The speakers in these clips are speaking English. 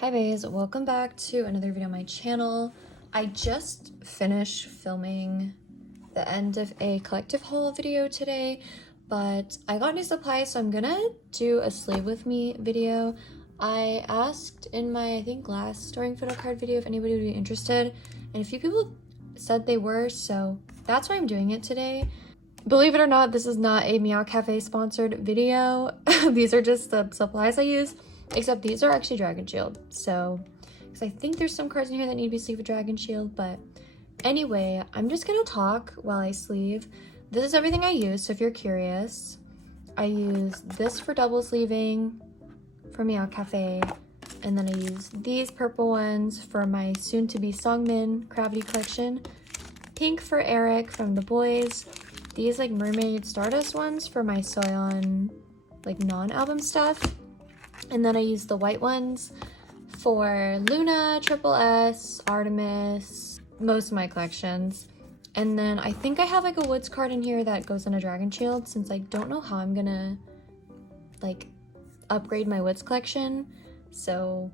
Hi bays, welcome back to another video on my channel. I just finished filming the end of a collective haul video today, but I got new supplies, so I'm gonna do a sleeve with me video. I asked in my, I think, last storing photo card video if anybody would be interested, and a few people said they were, so that's why I'm doing it today. Believe it or not, this is not a Meow Cafe sponsored video. These are just the supplies I use. Except these are actually Dragon Shield, so, because I think there's some cards in here that need to be sleeved with Dragon Shield, but anyway, I'm just gonna talk while I sleeve. This is everything I use, so if you're curious, I use this for double sleeving for Meow Cafe, and then I use these purple ones for my soon-to-be Songmin Gravity Collection, pink for Eric from the boys, these like mermaid stardust ones for my Soyeon like non-album stuff, and then I use the white ones for Luna, Triple S, Artemis, most of my collections. And then I think I have like a Woods card in here that goes in a Dragon Shield, since I don't know how I'm gonna like upgrade my Woods collection. So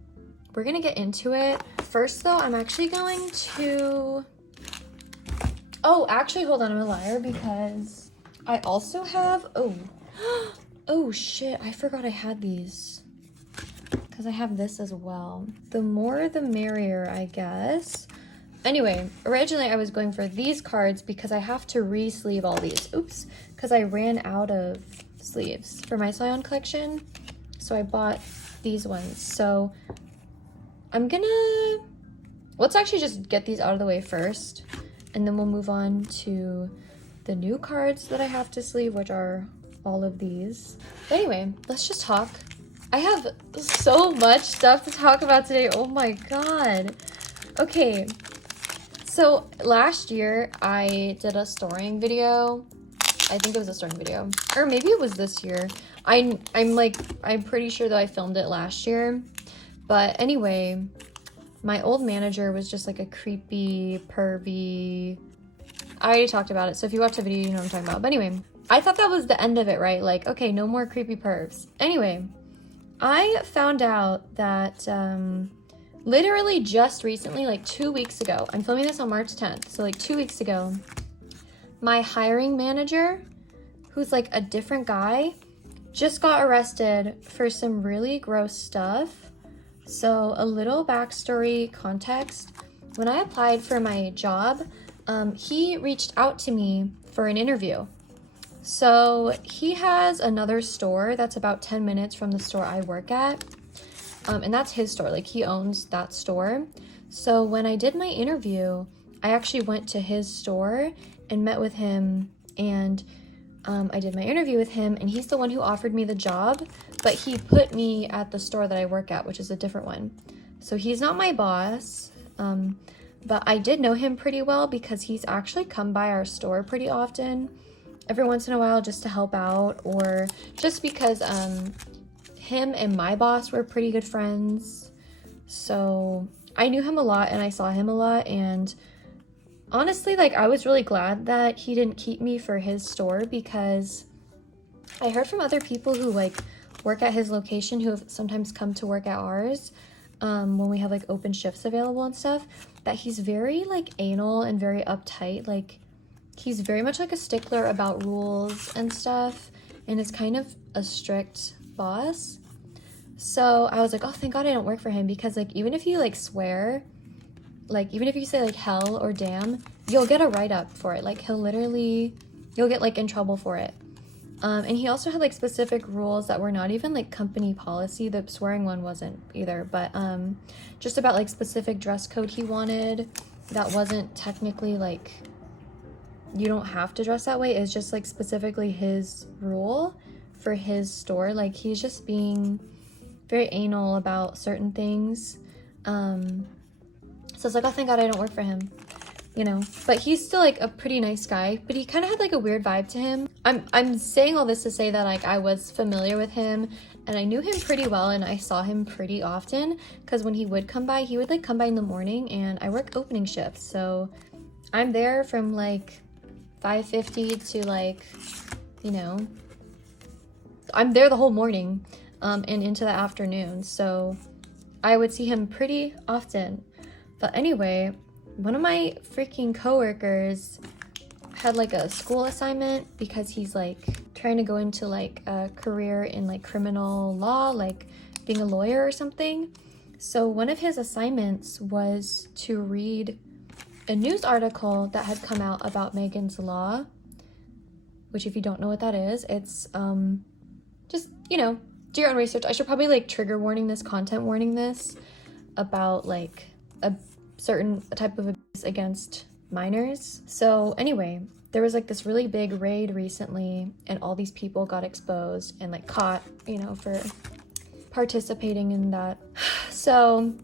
we're gonna get into it. First though, I'm actually going to... Oh, actually, hold on, I'm a liar because I also have... Oh shit, I forgot I had these. Because I have this as well. The more the merrier, I guess. Anyway, originally I was going for these cards because I have to re-sleeve all these. Oops. Because I ran out of sleeves for my Soyeon collection. So I bought these ones. So I'm gonna... Let's actually just get these out of the way first. And then we'll move on to the new cards that I have to sleeve, which are all of these. But anyway, let's just talk. I have so much stuff to talk about today. Oh my god. Okay, so last year I did a storing video. I think it was a storing video, or maybe it was this year. I'm pretty sure that I filmed it last year. But anyway, my old manager was just like a creepy, pervy... I already talked about it, so if you watch the video, you know what I'm talking about. But anyway, I thought that was the end of it, right? Like, okay, no more creepy pervs. Anyway, I found out that literally just recently, like 2 weeks ago, I'm filming this on March 10th, so like 2 weeks ago, my hiring manager, who's like a different guy, just got arrested for some really gross stuff. So a little backstory context. When I applied for my job, he reached out to me for an interview. So he has another store that's about 10 minutes from the store I work at. And that's his store, like he owns that store. So when I did my interview, I actually went to his store and met with him, and I did my interview with him, and he's the one who offered me the job, but he put me at the store that I work at, which is a different one. So he's not my boss, but I did know him pretty well because he's actually come by our store pretty often, every once in a while, just to help out, or just because him and my boss were pretty good friends. So I knew him a lot and I saw him a lot, and honestly, like, I was really glad that he didn't keep me for his store, because I heard from other people who like work at his location who have sometimes come to work at ours when we have like open shifts available and stuff, that he's very like anal and very uptight. Like, he's very much like a stickler about rules and stuff, and is kind of a strict boss. So I was like, oh, thank God I don't work for him, because like even if you like swear, like even if you say like hell or damn, you'll get a write-up for it. Like you'll get like in trouble for it. And he also had like specific rules that were not even like company policy. The swearing one wasn't either, but just about like specific dress code he wanted that wasn't technically like, you don't have to dress that way. It's just like specifically his rule for his store. Like, he's just being very anal about certain things. So it's like, oh, thank God I don't work for him, you know. But he's still like a pretty nice guy, but he kind of had like a weird vibe to him. I'm saying all this to say that like I was familiar with him and I knew him pretty well, and I saw him pretty often, because when he would come by, he would like come by in the morning, and I work opening shifts, so I'm there from like 5:50 to like, you know, I'm there the whole morning and into the afternoon. So I would see him pretty often. But anyway, one of my freaking coworkers had like a school assignment because he's like trying to go into like a career in like criminal law, like being a lawyer or something. So one of his assignments was to read a news article that had come out about Megan's Law, which if you don't know what that is, it's just, you know, do your own research. I should probably like trigger warning this, content warning this about like a certain type of abuse against minors. So anyway, there was like this really big raid recently and all these people got exposed and like caught, you know, for participating in that. So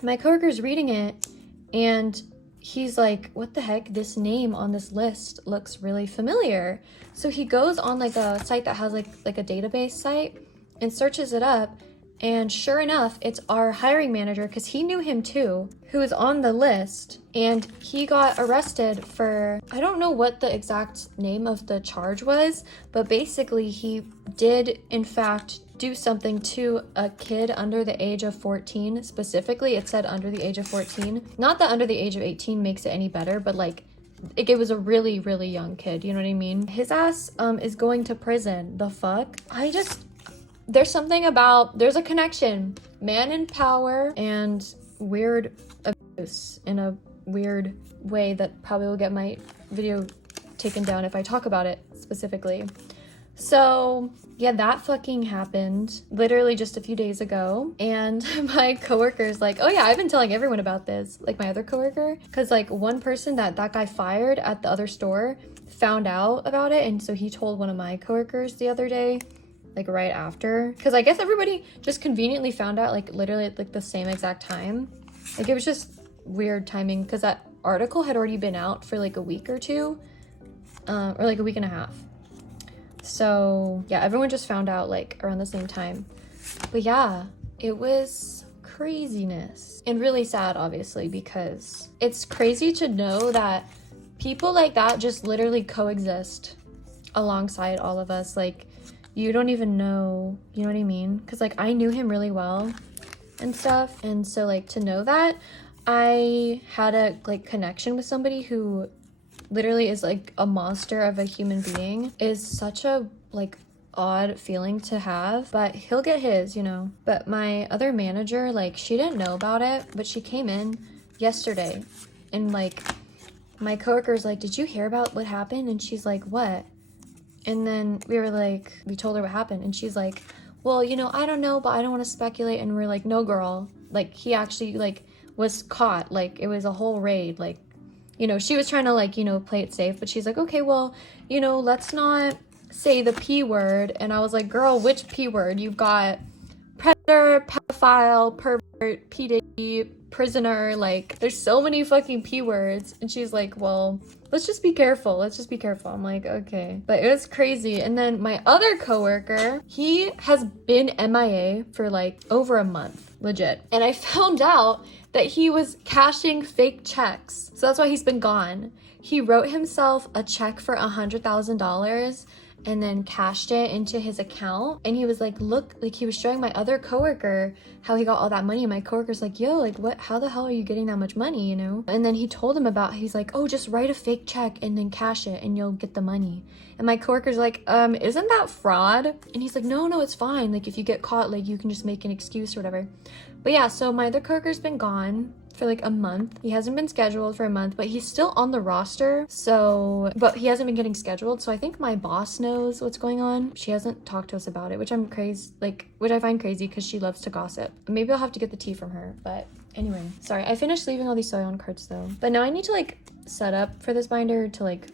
my coworker's reading it and he's like, what the heck, this name on this list looks really familiar. So he goes on like a site that has like a database site and searches it up, and sure enough, it's our hiring manager, because he knew him too, who is on the list, and he got arrested for, I don't know what the exact name of the charge was, but basically he did in fact do something to a kid under the age of 14. Specifically, it said under the age of 14. Not that under the age of 18 makes it any better, but like it was a really, really young kid, you know what I mean? His ass is going to prison. The fuck? There's something about, there's a connection. Man in power and weird abuse in a weird way that probably will get my video taken down if I talk about it specifically. So yeah, that fucking happened literally just a few days ago, and my coworker's like, oh yeah, I've been telling everyone about this, like my other coworker, because like one person that guy fired at the other store found out about it, and so he told one of my coworkers the other day, like right after, because I guess everybody just conveniently found out like literally at like the same exact time. Like it was just weird timing because that article had already been out for like a week or two, or like a week and a half. So yeah, everyone just found out like around the same time. But yeah, it was craziness and really sad, obviously, because it's crazy to know that people like that just literally coexist alongside all of us. Like, you don't even know, you know what I mean? Because like I knew him really well and stuff, and so like to know that I had a like connection with somebody who literally is like a monster of a human being is such a like odd feeling to have, but he'll get his, you know. But my other manager, like, she didn't know about it, but she came in yesterday and like my coworker's like, did you hear about what happened? And she's like, what? And then we told her what happened, and she's like, well, you know, I don't know, but I don't want to speculate. And we're like, no girl, like he actually like was caught, like it was a whole raid, like, you know, she was trying to like, you know, play it safe, but she's like, okay, well, you know, let's not say the P word. And I was like, girl, which P word? You've got predator, pedophile, pervert, P. Diddy, prisoner, like there's so many fucking P words. And she's like, well, let's just be careful. I'm like, okay. But it was crazy. And then my other coworker, he has been MIA for like over a month, legit. And I found out that he was cashing fake checks. So that's why he's been gone. He wrote himself a check for $100,000 and then cashed it into his account. And he was like, look, like he was showing my other coworker how he got all that money. And my coworker's like, yo, like what, how the hell are you getting that much money, you know? And then he told him about, he's like, oh, just write a fake check and then cash it and you'll get the money. And my coworker's like, isn't that fraud? And he's like, no, it's fine. Like if you get caught, like you can just make an excuse or whatever. But yeah, so my other coworker's been gone for like a month. He hasn't been scheduled for a month, but he's still on the roster. So, but he hasn't been getting scheduled. So I think my boss knows what's going on. She hasn't talked to us about it, which I'm crazy, like, which I find crazy because she loves to gossip. Maybe I'll have to get the tea from her. But anyway, sorry, I finished leaving all these soy-on cards though. But now I need to like set up for this binder to like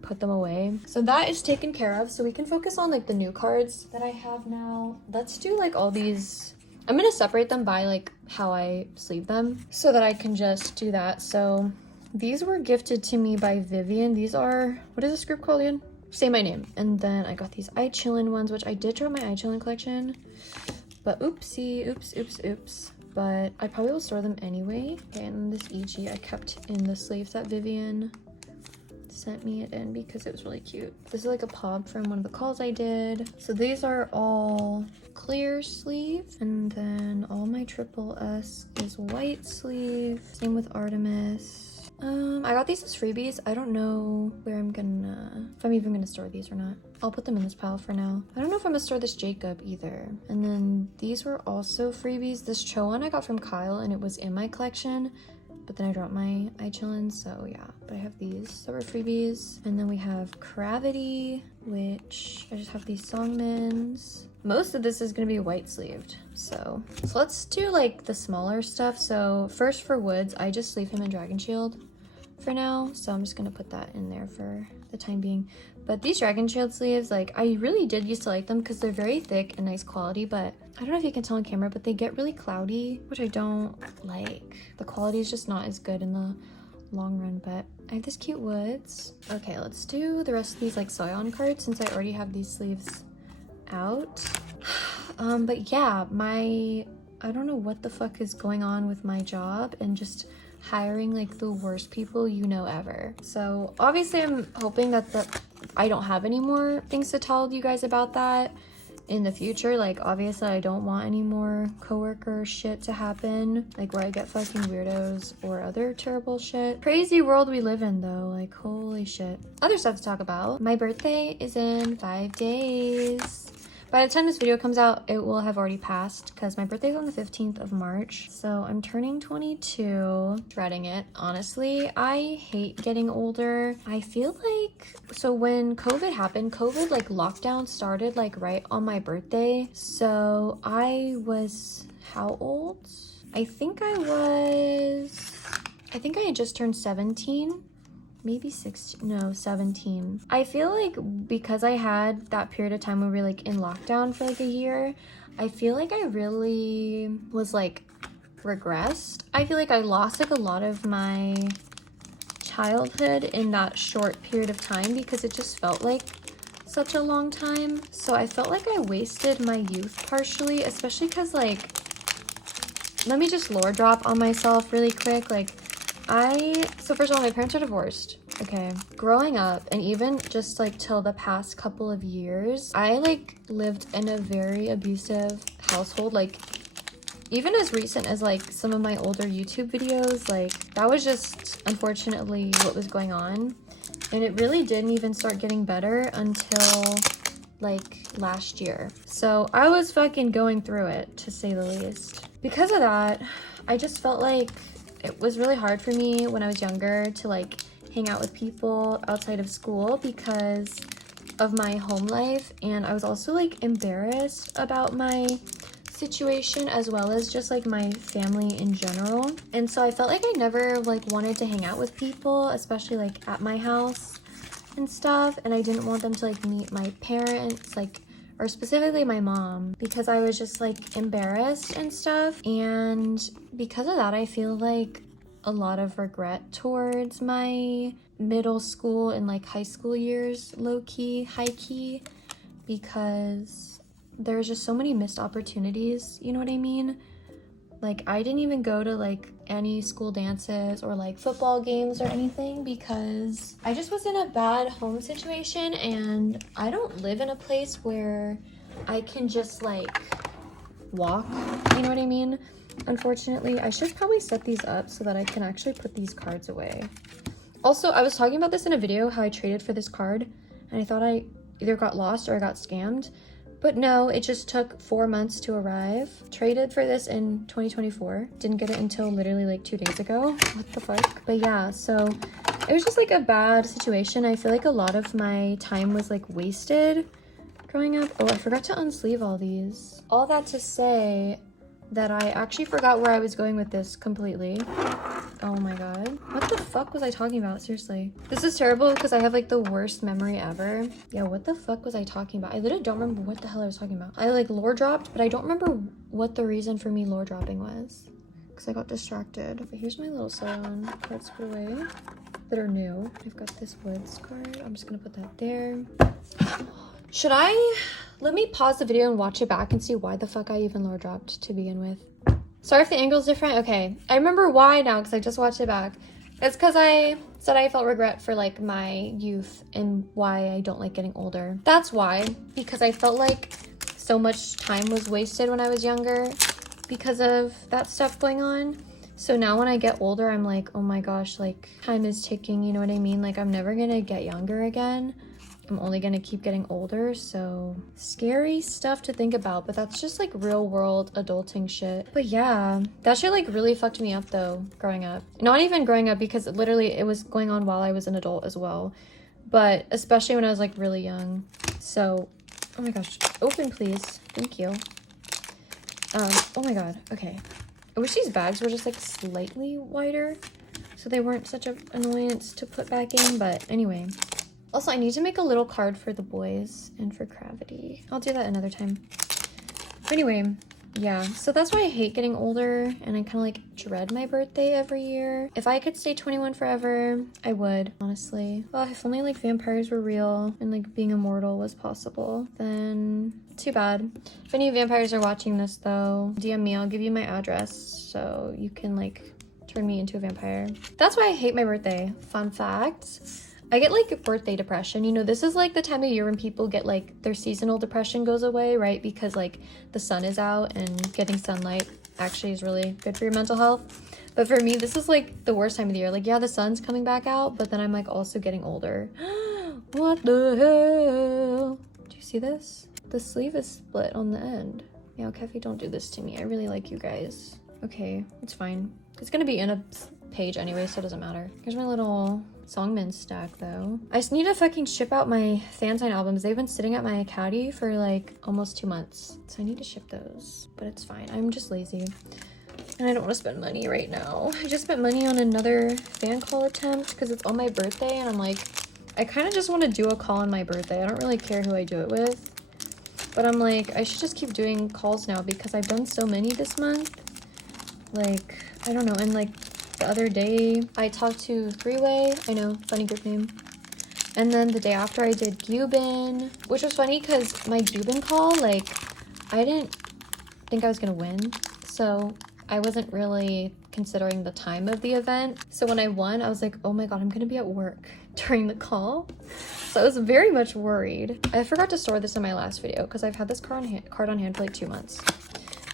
put them away. So that is taken care of. So we can focus on like the new cards that I have now. Let's do like all these. I'm gonna separate them by like how I sleeve them so that I can just do that. So these were gifted to me by Vivian. These are, what is this group called again? Say my name. And then I got these eye chillin' ones, which I did drop my eye chillin' collection, but oopsie, oops. But I probably will store them anyway. Okay, and this EG I kept in the sleeves that Vivian sent me it in because it was really cute. This is like a pop from one of the calls I did. So these are all clear sleeve, and then all my triple S is white sleeve. Same with Artemis. I got these as freebies. I don't know where if I'm even gonna store these or not. I'll put them in this pile for now. I don't know if I'm gonna store this Jacob either. And then these were also freebies. This Cho one I got from Kyle and it was in my collection, but then I dropped my iChillin, so yeah. But I have these that were freebies. And then we have Gravity, which I just have these Songmins. Most of this is gonna be white sleeved. So let's do like the smaller stuff. So first for Woods, I just sleeve him in Dragon Shield for now. So I'm just gonna put that in there for the time being. But these Dragon Shield sleeves, like I really did used to like them because they're very thick and nice quality, but I don't know if you can tell on camera, but they get really cloudy, which I don't like. The quality is just not as good in the long run, but I have this cute Woods. Okay, let's do the rest of these like Soyeon cards since I already have these sleeves out. But yeah, I don't know what the fuck is going on with my job and just hiring like the worst people you know ever. So obviously I'm hoping that I don't have any more things to tell you guys about that in the future. Like obviously I don't want any more coworker shit to happen, like where I get fucking weirdos or other terrible shit. Crazy world we live in though, like holy shit. Other stuff to talk about. My birthday is in 5 days. By the time this video comes out, it will have already passed because my birthday is on the 15th of March. So I'm turning 22, dreading it. Honestly, I hate getting older. I feel like, so when COVID happened, COVID like lockdown started like right on my birthday. So I was, how old? I think I had just turned 17. Maybe 16, no, 17. I feel like because I had that period of time where we were like in lockdown for like a year, I feel like I really was like regressed. I feel like I lost like a lot of my childhood in that short period of time because it just felt like such a long time. So I felt like I wasted my youth partially, especially because like, let me just lore drop on myself really quick. Like so first of all, my parents are divorced, okay? Growing up, and even just like till the past couple of years, I like lived in a very abusive household. Like even as recent as like some of my older YouTube videos, like that was just unfortunately what was going on. And it really didn't even start getting better until like last year. So I was fucking going through it, to say the least. Because of that, I just felt like it was really hard for me when I was younger to like hang out with people outside of school because of my home life. And I was also like embarrassed about my situation as well as just like my family in general. And so I felt like I never like wanted to hang out with people, especially like at my house and stuff. And I didn't want them to like meet my parents, like, or specifically my mom, because I was just like embarrassed and stuff. And because of that, I feel like a lot of regret towards my middle school and like high school years, low-key, high-key, because there's just so many missed opportunities, you know what I mean? Like I didn't even go to like any school dances or like football games or anything because I just was in a bad home situation, and I don't live in a place where I can just like walk, you know what I mean? Unfortunately, I should probably set these up so that I can actually put these cards away. Also, I was talking about this in a video, how I traded for this card, and I thought I either got lost or I got scammed. But no, it just took 4 months to arrive. Traded for this in 2024. Didn't get it until literally like 2 days ago. What the fuck? But yeah, so it was just like a bad situation. I feel like a lot of my time was like wasted growing up. Oh, I forgot to unsleeve all these. All that to say that I actually forgot where I was going with this completely. Oh my god. What the fuck was I talking about? Seriously. This is terrible because I have like the worst memory ever. Yeah, what the fuck was I talking about? I literally don't remember what the hell I was talking about. I like lore dropped, but I don't remember what the reason for me lore dropping was because I got distracted. But here's my little Scion cards put away that are new. I've got this Woods card. I'm just gonna put that there. Should I? Let me pause the video and watch it back and see why the fuck I even lore dropped to begin with. Sorry if the angle's different. Okay, I remember why now because I just watched it back. It's because I said I felt regret for like my youth and why I don't like getting older. That's why, because I felt like so much time was wasted when I was younger because of that stuff going on. So now when I get older, I'm like, oh my gosh, like time is ticking, you know what I mean? Like I'm never gonna get younger again. I'm only gonna keep getting older, so scary stuff to think about, but that's just like real world adulting shit. But yeah, that shit like really fucked me up though, growing up. Not even growing up, because literally it was going on while I was an adult as well, but especially when I was like really young. So, oh my gosh, open please, thank you. Oh my god, okay. I wish these bags were just like slightly wider so they weren't such an annoyance to put back in, but anyway. Also, I need to make a little card for the boys and for Gravity. I'll do that another time. But anyway, yeah, so that's why I hate getting older, and I kind of like dread my birthday every year. If I could stay 21 forever, I would, honestly. Well, if only like vampires were real and like being immortal was possible, then too bad. If any vampires are watching this though, DM me, I'll give you my address so you can like turn me into a vampire. That's why I hate my birthday. Fun fact. I get like birthday depression. You know, this is like the time of year when people get like their seasonal depression goes away, right? Because like the sun is out and getting sunlight actually is really good for your mental health. But for me, this is like the worst time of the year. Like, yeah, the sun's coming back out, but then I'm like also getting older. What the hell? Do you see this? The sleeve is split on the end. Yeah, Kefi, don't do this to me. I really like you guys. Okay, it's fine. It's gonna be in a page anyway, so it doesn't matter. Here's my little Songmin stack though. I just need to fucking ship out my fan sign albums. They've been sitting at my caddy for like almost 2 months. So I need to ship those, but it's fine. I'm just lazy. And I don't want to spend money right now. I just spent money on another fan call attempt because it's on my birthday, and I'm like, I kind of just want to do a call on my birthday. I don't really care who I do it with. But I'm like, I should just keep doing calls now because I've done so many this month. Like, I don't know, and like the other day I talked to Three-Way, I know, funny group name. And then the day after I did Gyubin, which was funny because my Gyubin call, like, I didn't think I was gonna win. So I wasn't really considering the time of the event. So when I won, I was like, oh my god, I'm gonna be at work during the call. So I was very much worried. I forgot to store this in my last video because I've had this card on hand for like 2 months.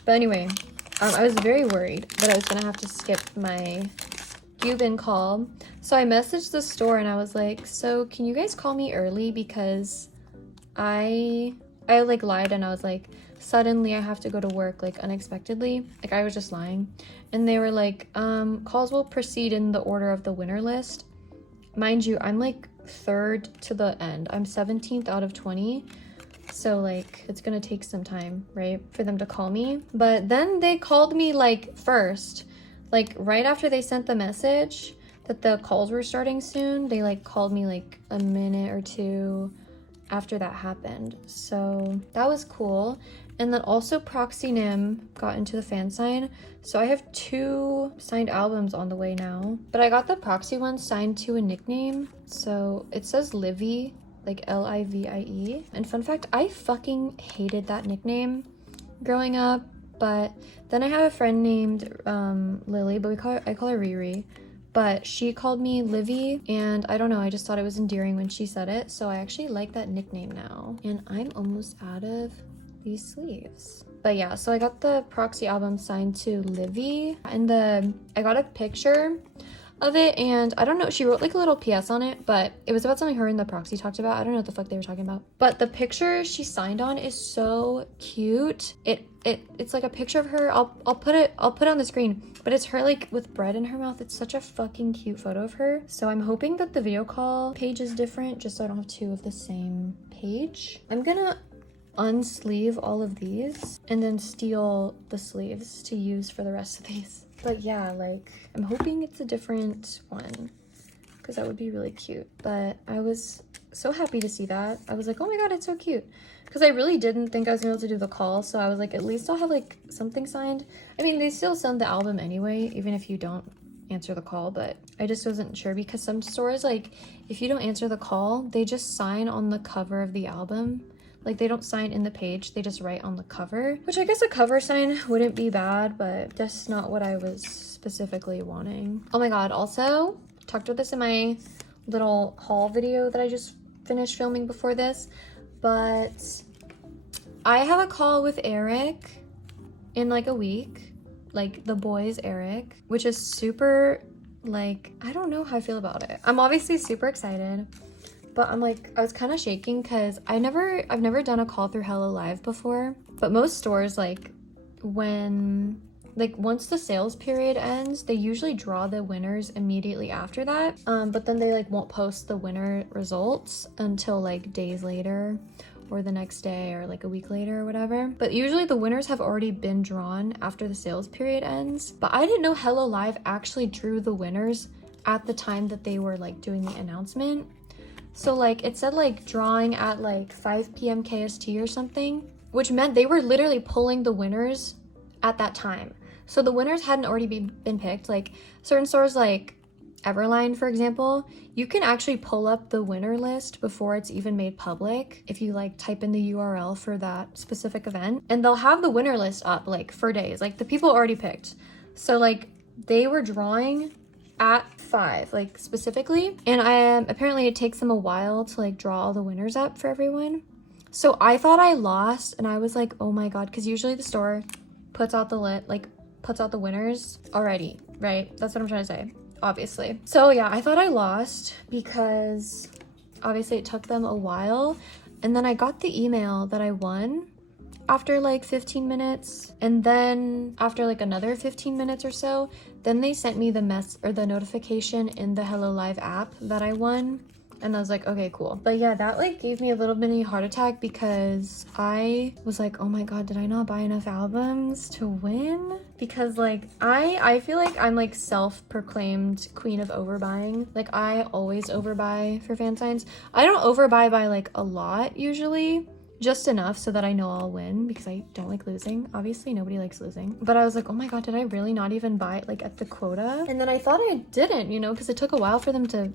But anyway, I was very worried that I was gonna have to skip my Gyubin call. So I messaged the store and I was like, so can you guys call me early because I like lied and I was like, suddenly I have to go to work like unexpectedly. Like I was just lying. And they were like, calls will proceed in the order of the winner list. Mind you, I'm like 3rd to the end. I'm 17th out of 20. So like it's gonna take some time, right, for them to call me. But then they called me like first, like right after they sent the message that the calls were starting soon. They like called me like a minute or two after that happened. So that was cool. And then also Proxy Nim got into the fan sign. So I have 2 signed albums on the way now. But I got the Proxy one signed to a nickname. So it says Livie, like Livie. And fun fact, I fucking hated that nickname growing up. But then I have a friend named Lily, but I call her Riri. But she called me Livy, and I don't know, I just thought it was endearing when she said it. So I actually like that nickname now. And I'm almost out of these sleeves. But yeah, so I got the Proxy album signed to Livy, and I got a picture of it, and I don't know, she wrote like a little PS on it, but it was about something her and the Proxy talked about. I don't know what the fuck they were talking about. But the picture she signed on is so cute. It's like a picture of her. I'll put it on the screen, but it's her like with bread in her mouth. It's such a fucking cute photo of her. So I'm hoping that the video call page is different, just so I don't have 2 of the same page. I'm gonna unsleeve all of these and then steal the sleeves to use for the rest of these. But yeah, like I'm hoping it's a different one because that would be really cute. But I was so happy to see that. I was like, oh my god, it's so cute. Because I really didn't think I was gonna be able to do the call, so I was like, at least I'll have like something signed. I mean, they still send the album anyway, even if you don't answer the call, but I just wasn't sure because some stores, like, if you don't answer the call, they just sign on the cover of the album. Like, they don't sign in the page, they just write on the cover, which I guess a cover sign wouldn't be bad, but that's not what I was specifically wanting. Oh my god, also, talked about this in my little haul video that I just finished filming before this, but I have a call with Eric in like a week, like the boys Eric, which is super, like, I don't know how I feel about it. I'm obviously super excited, but I'm like, I was kind of shaking because I've never done a call through Hello Live before, but most stores, like, when, like, once the sales period ends, they usually draw the winners immediately after that, but then they like won't post the winner results until like days later or the next day or like a week later or whatever. But usually the winners have already been drawn after the sales period ends. But I didn't know Hello Live actually drew the winners at the time that they were like doing the announcement. So like it said like drawing at like 5 p.m. KST or something, which meant they were literally pulling the winners at that time. So the winners hadn't already been picked. Like certain stores like Everline, for example, you can actually pull up the winner list before it's even made public if you like type in the URL for that specific event, and they'll have the winner list up like for days, like the people already picked. So like they were drawing at 5 like specifically, and apparently it takes them a while to like draw all the winners up for everyone. So I thought I lost, and I was like, oh my god, because usually the store puts out the winners already, right? That's what I'm trying to say, obviously. So yeah, I thought I lost because obviously it took them a while, and then I got the email that I won after like 15 minutes, and then after like another 15 minutes or so, then they sent me the notification in the Hello Live app that I won. And I was like, okay, cool. But yeah, that like gave me a little mini heart attack because I was like, oh my god, did I not buy enough albums to win? Because like I feel like I'm like self-proclaimed queen of overbuying. Like I always overbuy for fan signs. I don't overbuy by like a lot usually, just enough so that I know I'll win, because I don't like losing. Obviously nobody likes losing, but I was like, oh my god, did I really not even buy it like at the quota? And then I thought I didn't, you know, because it took a while for them to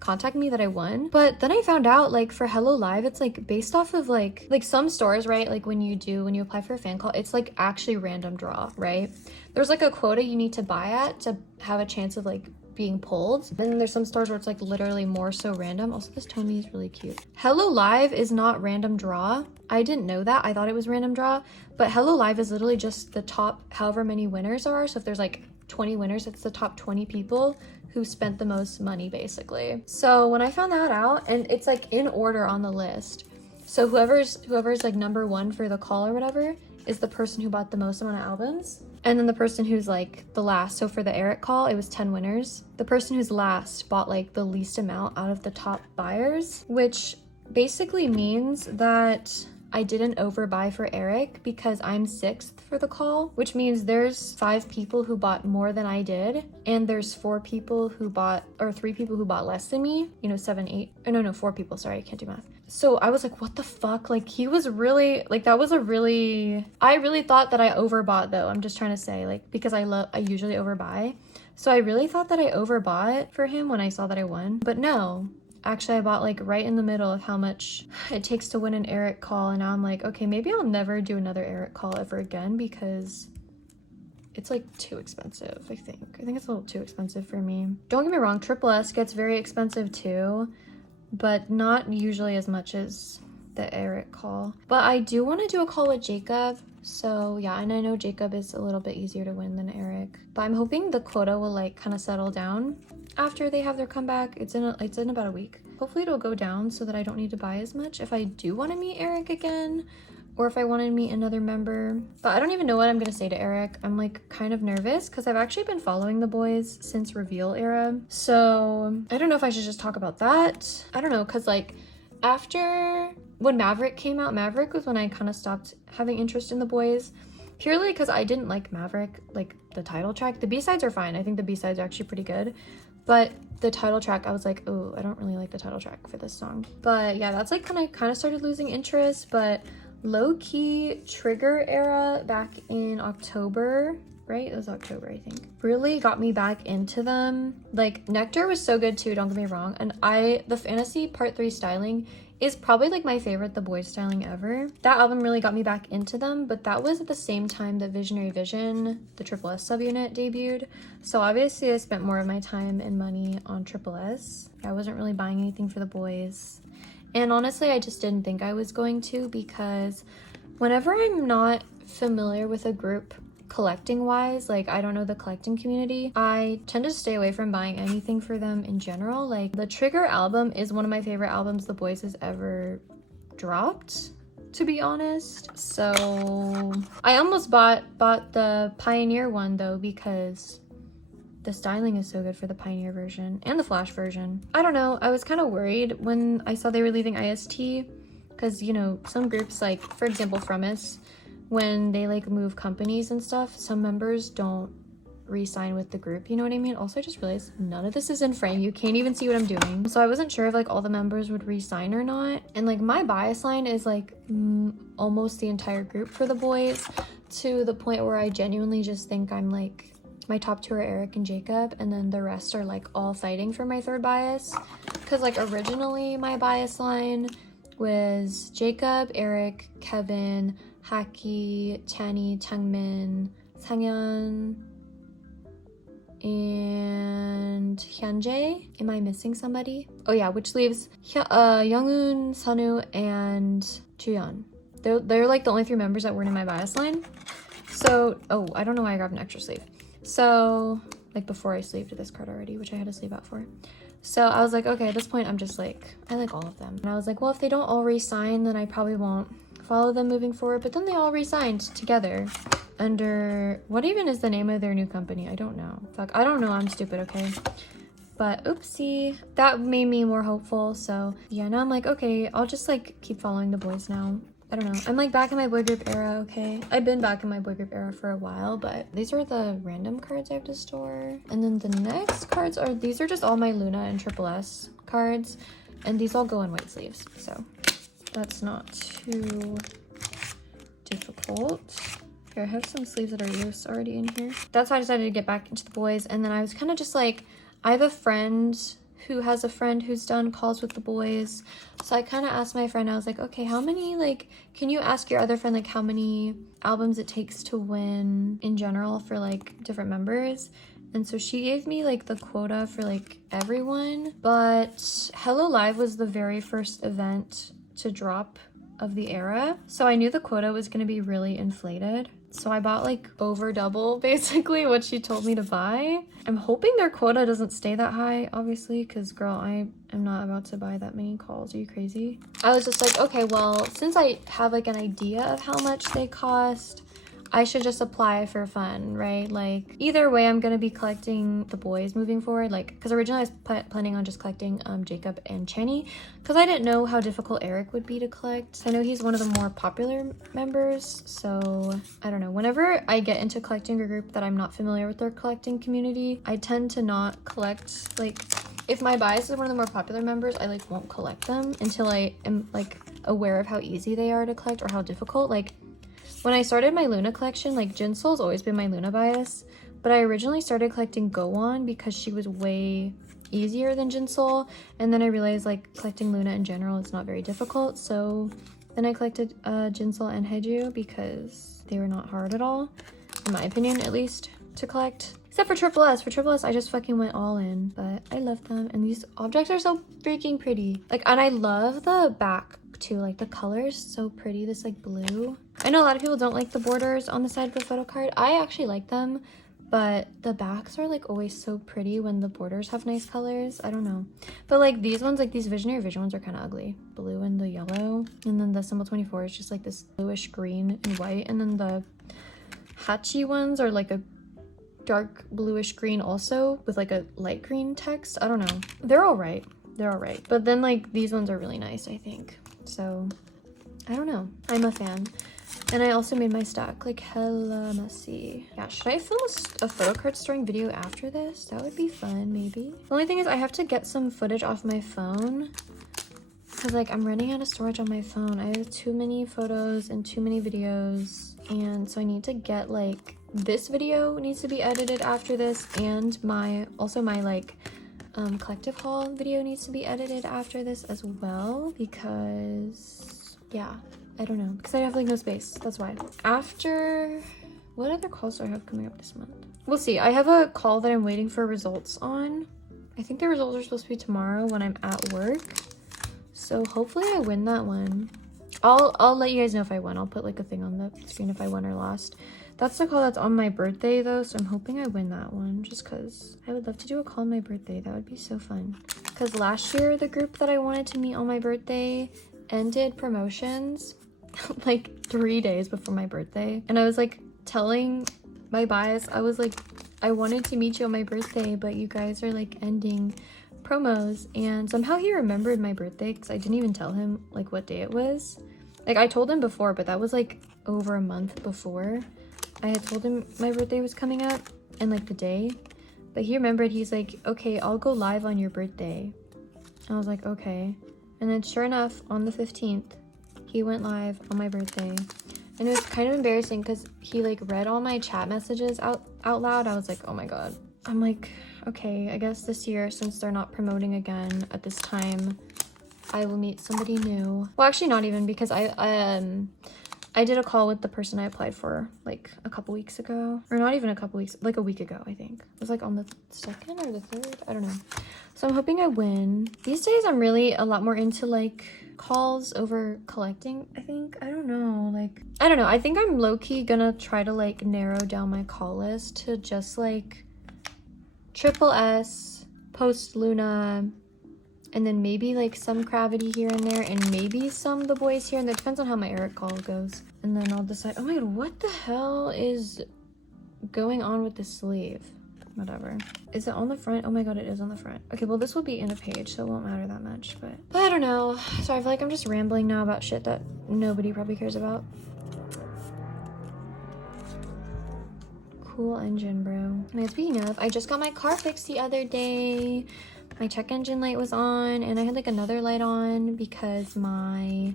contact me that I won. But then I found out like for Hello Live, it's like based off of like some stores, right? Like when you apply for a fan call, it's like actually random draw, right? There's like a quota you need to buy at to have a chance of like being pulled. And then there's some stores where it's like literally more so random. Also, this Tommy is really cute. Hello Live is not random draw. I didn't know that. I thought it was random draw, but Hello Live is literally just the top however many winners there are. So if there's like 20 winners, it's the top 20 people who spent the most money basically. So when I found that out, and it's like in order on the list, so whoever's like number 1 for the call or whatever is the person who bought the most amount of albums. And then the person who's like the last, so for the Eric call, it was 10 winners. The person who's last bought like the least amount out of the top buyers, which basically means that I didn't overbuy for Eric because I'm 6th for the call, which means there's 5 people who bought more than I did, and there's 4 people who bought, or 3 people who bought less than me, you know, 7, 8, oh no, 4 people, sorry, I can't do math. So I was like, what the fuck? Like he was really, like that was a really, I really thought that I overbought though. I'm just trying to say, like, because I usually overbuy. So I really thought that I overbought for him when I saw that I won, but no. Actually, I bought like right in the middle of how much it takes to win an Eric call, and now I'm like, okay, maybe I'll never do another Eric call ever again because it's like too expensive, I think. I think it's a little too expensive for me. Don't get me wrong, Triple S gets very expensive too, but not usually as much as the Eric call. But I do want to do a call with Jacob. So yeah, and I know Jacob is a little bit easier to win than Eric. But I'm hoping the quota will like kind of settle down after they have their comeback. It's in about a week. Hopefully it'll go down so that I don't need to buy as much if I do want to meet Eric again, or if I want to meet another member. But I don't even know what I'm gonna say to Eric. I'm like kind of nervous because I've actually been following the boys since reveal era. So I don't know if I should just talk about that. I don't know, because like after when Maverick came out, Maverick was when I kind of stopped having interest in the boys, purely because I didn't like Maverick, like the title track. The B-sides are fine. I think the B-sides are actually pretty good. But the title track, I was like, oh, I don't really like the title track for this song. But yeah, that's like when I kind of started losing interest. But low-key Trigger era back in October right? It was October, I think. Really got me back into them. Like, Nectar was so good too, don't get me wrong. And the Fantasy Part 3 styling is probably like my favorite The Boys styling ever. That album really got me back into them, but that was at the same time that Visionary Vision, the Triple S subunit, debuted. So obviously I spent more of my time and money on Triple S. I wasn't really buying anything for The Boys. And honestly, I just didn't think I was going to, because whenever I'm not familiar with a group collecting wise, like I don't know the collecting community, I tend to stay away from buying anything for them in general. Like the Trigger album is one of my favorite albums The Boys has ever dropped, to be honest. So I almost bought the Pioneer one though, because the styling is so good for the Pioneer version and the Flash version. I don't know, I was kind of worried when I saw they were leaving IST, because you know, some groups, like for example From Us, when they like move companies and stuff, some members don't re-sign with the group, you know what I mean? Also, I just realized none of this is in frame. You can't even see what I'm doing. So I wasn't sure if like all the members would re-sign or not. And like my bias line is like almost the entire group for The Boys, to the point where I genuinely just think I'm like, my top two are Eric and Jacob, and then the rest are like all fighting for my third bias. Because like originally my bias line was Jacob, Eric, Kevin, Haki, Channy, Changmin, Sangyeon, and Hyunjae. Am I missing somebody? Oh yeah, which leaves Youngun, Sunu, and Juyeon. They're like the only three members that weren't in my bias line. So, oh, I don't know why I grabbed an extra sleeve. So, like before I sleeved this card already, which I had to sleeve out for. So I was like, okay, at this point I'm just like, I like all of them. And I was like, well, if they don't all re-sign, then I probably won't follow them moving forward. But then they all re-signed together under, what even is the name of their new company? I don't know. Fuck, I don't know, I'm stupid, okay? But oopsie, that made me more hopeful. So yeah, now I'm like, okay, I'll just like keep following The Boys now. I don't know, I'm like back in my boy group era, okay? I've been back in my boy group era for a while, but these are the random cards I have to store. And then the next cards are, these are just all my Luna and Triple S cards. And these all go in white sleeves, so that's not too difficult. Here, I have some sleeves that are loose already in here. That's why I decided to get back into The Boys. And then I was kind of just like, I have a friend who has a friend who's done calls with The Boys. So I kind of asked my friend, I was like, okay, how many, like, can you ask your other friend, like, how many albums it takes to win in general for, like, different members? And so she gave me, like, the quota for, like, everyone. But Hello Live was the very first event to drop of the era. So I knew the quota was going to be really inflated. So I bought like over double basically what she told me to buy. I'm hoping their quota doesn't stay that high, obviously, because girl, I am not about to buy that many calls. Are you crazy? I was just like, okay, well, since I have like an idea of how much they cost, I should just apply for fun, right? Like either way, I'm gonna be collecting The Boys moving forward. Like, because originally I was planning on just collecting Jacob and Channy, because I didn't know how difficult Eric would be to collect. I know he's one of the more popular members, so I don't know. Whenever I get into collecting a group that I'm not familiar with their collecting community, I tend to not collect. Like, if my bias is one of the more popular members, I like won't collect them until I am like aware of how easy they are to collect or how difficult. Like, when I started my Luna collection, like Jinsoul's always been my Luna bias, but I originally started collecting Go-On because she was way easier than Jinsoul, and then I realized like collecting Luna in general is not very difficult, so then I collected Jinsoul and Haeju because they were not hard at all, in my opinion at least, to collect. Except for Triple S. For Triple S, I just fucking went all in, but I love them, and these objects are so freaking pretty. Like, and I love the back too, like the color is so pretty, this like blue. I know a lot of people don't like the borders on the side of the photo card. I actually like them, but the backs are like always so pretty when the borders have nice colors. I don't know, but like these ones, like these Visionary Vision ones, are kind of ugly, blue and the yellow, and then the Symbol 24 is just like this bluish green and white, and then the Hachi ones are like a dark bluish green also with like a light green text. I don't know, they're all right, but then like these ones are really nice, I think. So I don't know, I'm a fan. And I also made my stack like hella messy. Yeah, should I film a photo card storing video after this? That would be fun, maybe. The only thing is I have to get some footage off my phone, because like I'm running out of storage on my phone. I have too many photos and too many videos, and so I need to get like this video needs to be edited after this, and my like collective haul video needs to be edited after this as well, because yeah, I don't know, because I have like no space. That's why. After, what other calls do I have coming up this month? We'll see. I have a call that I'm waiting for results on. I think the results are supposed to be tomorrow when I'm at work, so hopefully I win that one. I'll let you guys know if I win. I'll put like a thing on the screen if I won or lost. That's the call that's on my birthday though, so I'm hoping I win that one, just because I would love to do a call on my birthday. That would be so fun. Because last year, the group that I wanted to meet on my birthday ended promotions like 3 days before my birthday. And I was like telling my bias, I was like, I wanted to meet you on my birthday, but you guys are like ending promos. And somehow he remembered my birthday, because I didn't even tell him like what day it was. Like I told him before, but that was like over a month before. I had told him my birthday was coming up and like the day, but he remembered. He's like, okay, I'll go live on your birthday. I was like, okay. And then sure enough, on the 15th, he went live on my birthday. And it was kind of embarrassing because he like read all my chat messages out loud. I was like, oh my God. I'm like, okay, I guess this year, since they're not promoting again at this time, I will meet somebody new. Well, actually not even, because I did a call with the person I applied for like a couple weeks ago, or not even a couple weeks, like a week ago, I think. It was like on the 2nd or the 3rd, I don't know. So I'm hoping I win. These days I'm really a lot more into like calls over collecting, I think. I don't know, like, I don't know. I think I'm low-key gonna try to like narrow down my call list to just like Triple S, Post Luna, and then maybe like some Gravity here and there, and maybe some The Boys here, and that depends on how my Eric call goes. And then I'll decide. Oh my God, what the hell is going on with the sleeve? Whatever. Is it on the front? Oh my God, it is on the front. Okay, well this will be in a page, so it won't matter that much, but I don't know. So I feel like I'm just rambling now about shit that nobody probably cares about. Cool engine, bro. And speaking of, I just got my car fixed the other day. My check engine light was on, and I had like another light on because my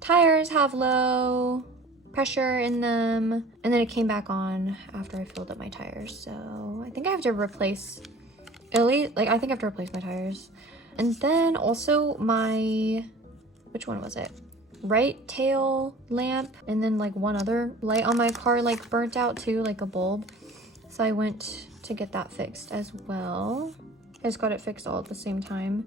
tires have low pressure in them, and then it came back on after I filled up my tires. So I think I have to replace, at least, like I think I have to replace my tires. And then also my, which one was it? Right tail lamp, and then like one other light on my car like burnt out too, like a bulb. So I went to get that fixed as well. I just got it fixed all at the same time.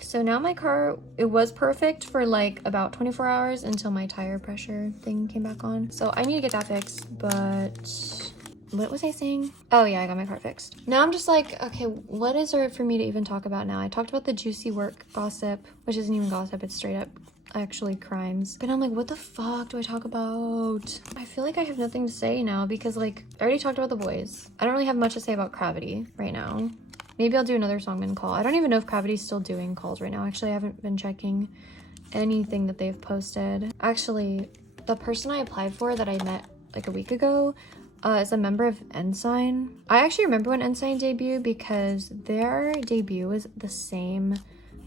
So now my car, it was perfect for like about 24 hours until my tire pressure thing came back on. So I need to get that fixed, but what was I saying? Oh yeah, I got my car fixed. Now I'm just like, okay, what is there for me to even talk about now? I talked about the juicy work gossip, which isn't even gossip, it's straight up actually crimes. But I'm like, what the fuck do I talk about? I feel like I have nothing to say now because like I already talked about The Boys. I don't really have much to say about Gravity right now. Maybe I'll do another Songman call. I don't even know if Gravity's still doing calls right now. Actually, I haven't been checking anything that they've posted. Actually, the person I applied for that I met like a week ago is a member of Ensign. I actually remember when Ensign debuted because their debut was the same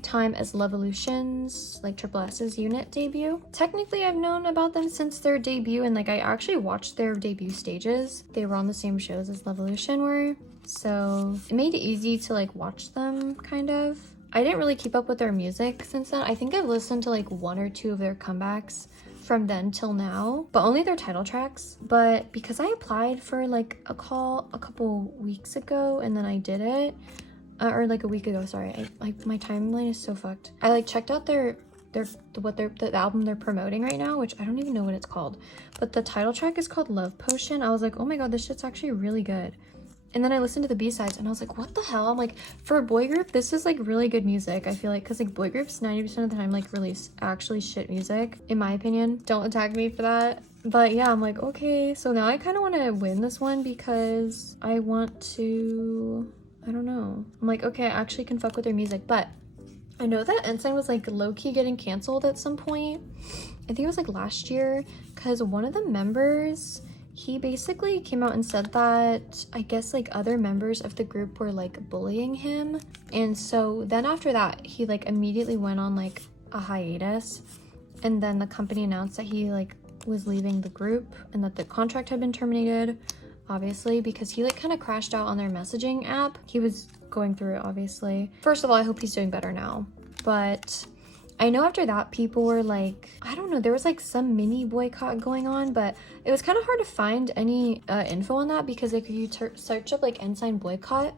time as Levolution's, like Triple S's unit debut. Technically, I've known about them since their debut, and like I actually watched their debut stages. They were on the same shows as Levolution were. So it made it easy to like watch them, kind of. I didn't really keep up with their music since then. I think I've listened to like 1 or 2 of their comebacks from then till now, but only their title tracks. But because I applied for like a call a couple weeks ago and then I did it, or like a week ago, sorry. Like my timeline is so fucked. I like checked out the album they're promoting right now, which I don't even know what it's called, but the title track is called Love Potion. I was like, oh my God, this shit's actually really good. And then I listened to the B-sides and I was like, what the hell? I'm like, for a boy group, this is like really good music. I feel like, because like boy groups 90% of the time like release actually shit music, in my opinion. Don't attack me for that. But yeah, I'm like, okay. So now I kind of want to win this one because I want to, I don't know. I'm like, okay, I actually can fuck with their music. But I know that Ensign was like low-key getting canceled at some point. I think it was like last year, because one of the members, he basically came out and said that I guess like other members of the group were like bullying him. And so then after that, he like immediately went on like a hiatus. And then the company announced that he like was leaving the group and that the contract had been terminated. obviously, because he like kind of crashed out on their messaging app. He was going through it, obviously. First of all, I hope he's doing better now. But I know after that, people were like, I don't know, there was like some mini boycott going on, but it was kind of hard to find any info on that because like if you search up like Ensign boycott,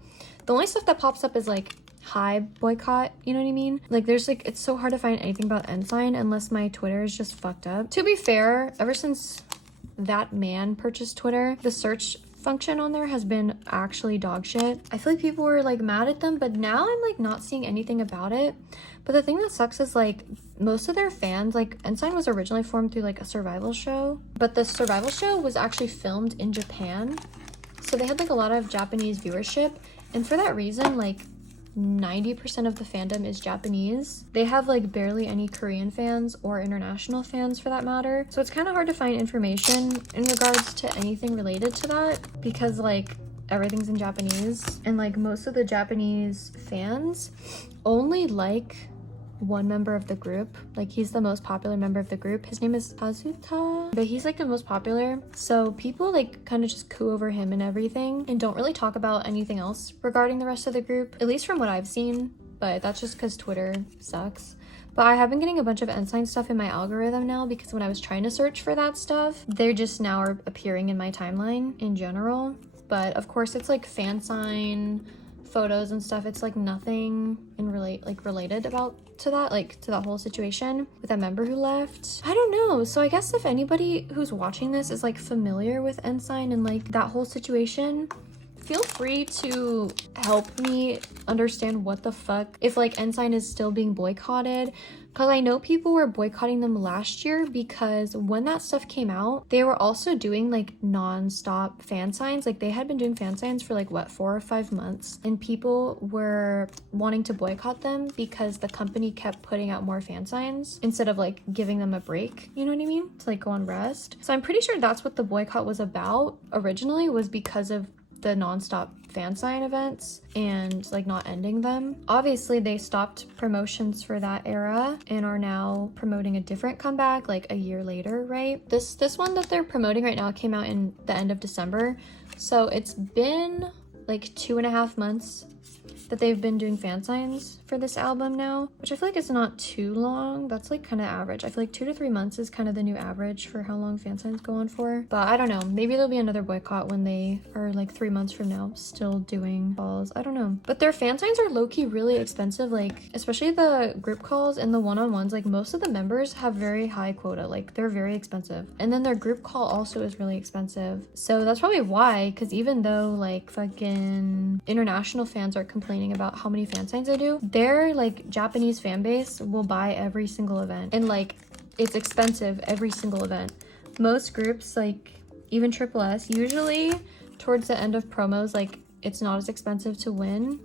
the only stuff that pops up is like hi boycott, you know what I mean? Like there's like, it's so hard to find anything about Ensign unless my Twitter is just fucked up. To be fair, ever since that man purchased Twitter, the search function on there has been actually dog shit. I feel like people were like mad at them, but now I'm like not seeing anything about it. But the thing that sucks is like most of their fans, like Ensign was originally formed through like a survival show, but the survival show was actually filmed in Japan. So they had like a lot of Japanese viewership. And for that reason, like 90% of the fandom is Japanese. They have like barely any Korean fans or international fans for that matter. So it's kind of hard to find information in regards to anything related to that because like everything's in Japanese and like most of the Japanese fans only like one member of the group. Like he's the most popular member of the group. His name is Kazuta, but he's like the most popular. So people like kind of just coo over him and everything and don't really talk about anything else regarding the rest of the group, at least from what I've seen, but that's just because Twitter sucks. But I have been getting a bunch of Ensign stuff in my algorithm now because when I was trying to search for that stuff, they're just now are appearing in my timeline in general. But of course it's like fan sign photos and stuff. It's like nothing in related about to that, like to that whole situation with that member who left. I don't know. So I guess if anybody who's watching this is like familiar with Ensign and like that whole situation, feel free to help me understand what the fuck if like Ensign is still being boycotted. Because I know people were boycotting them last year because when that stuff came out, they were also doing like non-stop fan signs. Like they had been doing fan signs for like what, 4 or 5 months, and people were wanting to boycott them because the company kept putting out more fan signs instead of like giving them a break, you know what I mean, to like go on rest. So I'm pretty sure that's what the boycott was about originally, was because of the non-stop fan sign events and like not ending them. Obviously they stopped promotions for that era and are now promoting a different comeback like a year later, right? This one that they're promoting right now came out in the end of December, so it's been like 2.5 months that they've been doing fan signs for this album now, which I feel like is not too long. That's like kind of average. I feel like 2 to 3 months is kind of the new average for how long fan signs go on for. But I don't know, maybe there'll be another boycott when they are like 3 months from now still doing calls. I don't know. But their fan signs are low-key really expensive, like especially the group calls and the one-on-ones. Like most of the members have very high quota, like they're very expensive. And then their group call also is really expensive. So that's probably why, because even though like fucking international fans are complaining about how many fan signs they do, their like Japanese fan base will buy every single event, and like it's expensive every single event. Most groups, like even Triple S, usually towards the end of promos, like it's not as expensive to win,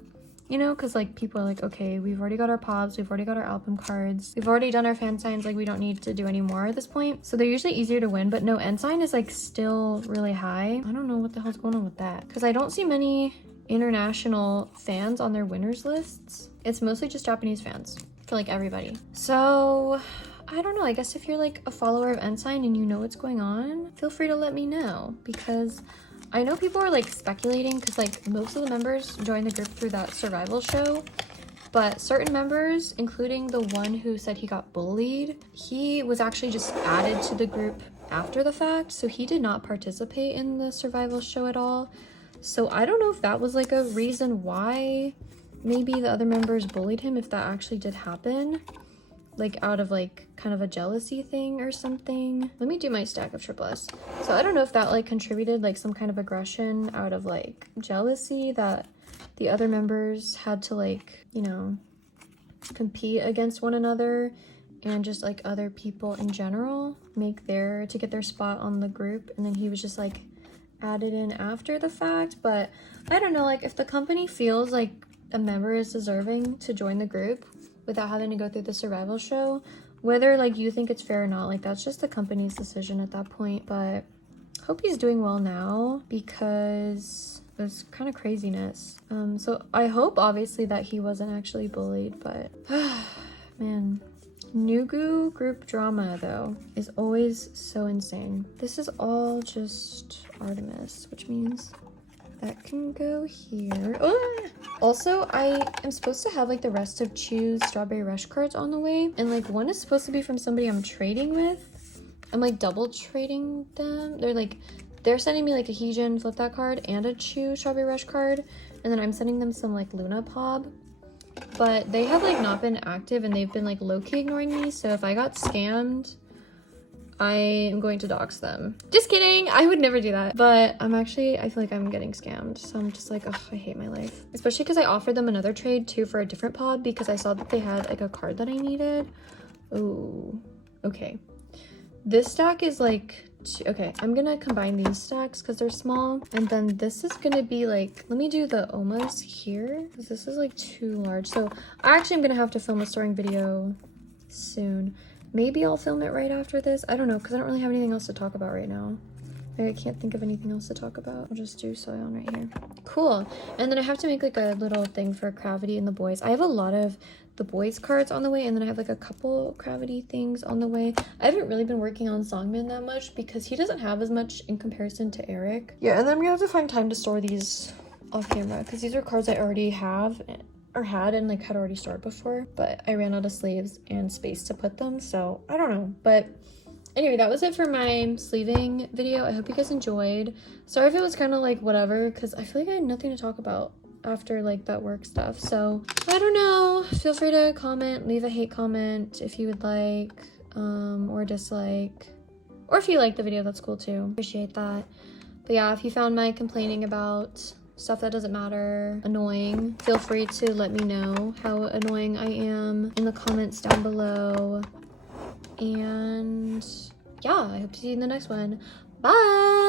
you know, because like people are like, okay, we've already got our pops, we've already got our album cards, we've already done our fan signs, like we don't need to do any more at this point. So they're usually easier to win. But no, Ensign is like still really high. I don't know what the hell's going on with that, because I don't see many international fans on their winners lists. It's mostly just Japanese fans for like everybody. So I don't know, I guess if you're like a follower of Ensign and you know what's going on, feel free to let me know, because I know people are like speculating because like most of the members joined the group through that survival show, but certain members, including the one who said he got bullied, he was actually just added to the group after the fact, so he did not participate in the survival show at all. So I don't know if that was like a reason why maybe the other members bullied him, if that actually did happen, like out of like kind of a jealousy thing or something. Let me do my stack of Triple S. So I don't know if that like contributed like some kind of aggression out of like jealousy that the other members had to like, you know, compete against one another, and just like other people in general to get their spot on the group, and then he was just like added in after the fact. But I don't know, like if the company feels like a member is deserving to join the group without having to go through the survival show, whether like you think it's fair or not, like that's just the company's decision at that point. But hope he's doing well now, because it's kind of craziness. So I hope obviously that he wasn't actually bullied, but man, Nugu group drama though is always so insane. This is all just Artemis, which means that can go here. Ah! Also, I am supposed to have like the rest of Chew's Strawberry Rush cards on the way, and like one is supposed to be from somebody I'm trading with. I'm like double trading them. They're sending me like a Heejin Flip That card and a Chew Strawberry Rush card, and then I'm sending them some like Luna Pob. But they have like not been active and they've been like low-key ignoring me, so if I got scammed, I am going to dox them. Just kidding, I would never do that. But I feel like I'm getting scammed, so I'm just like, ugh, I hate my life. Especially because I offered them another trade too for a different pod because I saw that they had like a card that I needed. Oh, okay. This stack is like, okay, I'm gonna combine these stacks because they're small. And then this is gonna be like, let me do the Omas here, because this is like too large. So I actually am gonna have to film a storing video soon. Maybe I'll film it right after this. I don't know, because I don't really have anything else to talk about right now. Like, I can't think of anything else to talk about. I'll just do Soyeon right here. Cool. And then I have to make like a little thing for Gravity and the boys. I have a lot of the boys cards on the way, and then I have like a couple Gravity things on the way. I haven't really been working on Songmin that much because he doesn't have as much in comparison to Eric. Yeah, and then I'm gonna have to find time to store these off camera because these are cards I already have or had and like had already stored before, but I ran out of sleeves and space to put them, so I don't know. But anyway, that was it for my sleeving video. I hope you guys enjoyed. Sorry if it was kind of like whatever, because I feel like I had nothing to talk about after like that work stuff. So I don't know, feel free to comment, leave a hate comment if you would like, or dislike, or if you like the video, that's cool too. Appreciate that. But yeah, if you found my complaining about stuff that doesn't matter annoying, feel free to let me know how annoying I am in the comments down below. And yeah, I hope to see you in the next one. Bye!